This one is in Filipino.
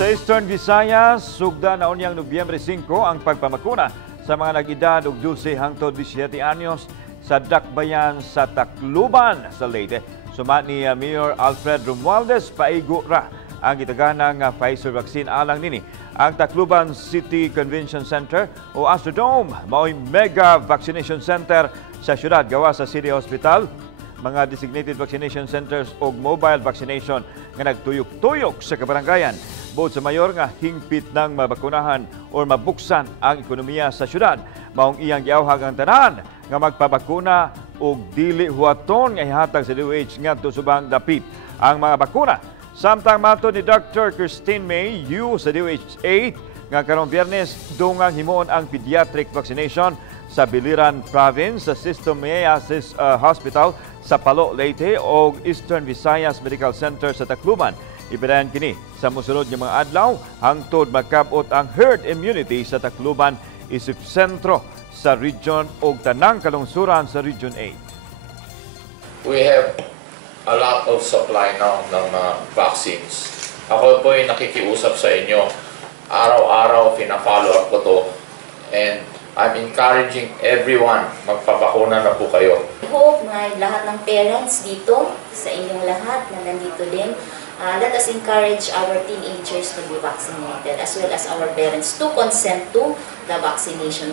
Sa Eastern Visayas, sugda na unyang Nobyembre 5 ang pagpamakuna sa mga nag-edad og 12 hangtod 17 anyos sa dakbayan sa Tacloban sa Leyte. Suma ni Mayor Alfred Romualdez, paigo ra ang gitaganang Pfizer vaccine alang nini. Ang Tacloban City Convention Center o Astrodome mao'y mega vaccination center sa syudad gawa sa City Hospital, mga designated vaccination centers o mobile vaccination nga nagtuyok-tuyok sa kabarangayan. Bukod sa mayor nga hingpit ng mabakunahan o mabuksan ang ekonomiya sa syudad, maong iyang giawhag ang tanan nga magpabakuna o dili huwaton nga ihatag sa DOH ngadto subang dapit ang mga bakuna. Samtang mato ni Dr. Christine May, U sa DOH 8, nga karong Biyernes dungang himuon ang pediatric vaccination sa Biliran Province sa Sistomeasis Hospital sa Palo, Leyte o Eastern Visayas Medical Center sa Tacloban. Ibadayan kini sa musunod nga mga adlaw hangtod makabot ang herd immunity sa Tacloban isip sentro sa region o tanang kalungsuran sa Region 8. We have a lot of supply now ng vaccines. Ako po ay nakikiusap sa inyo. Araw-araw pina-follow up ko to. And I'm encouraging everyone, magpabakuna na po kayo. I hope na lahat ng parents dito, sa inyong lahat na nandito din, let us encourage our teenagers to be vaccinated as well as our parents to consent to the vaccination.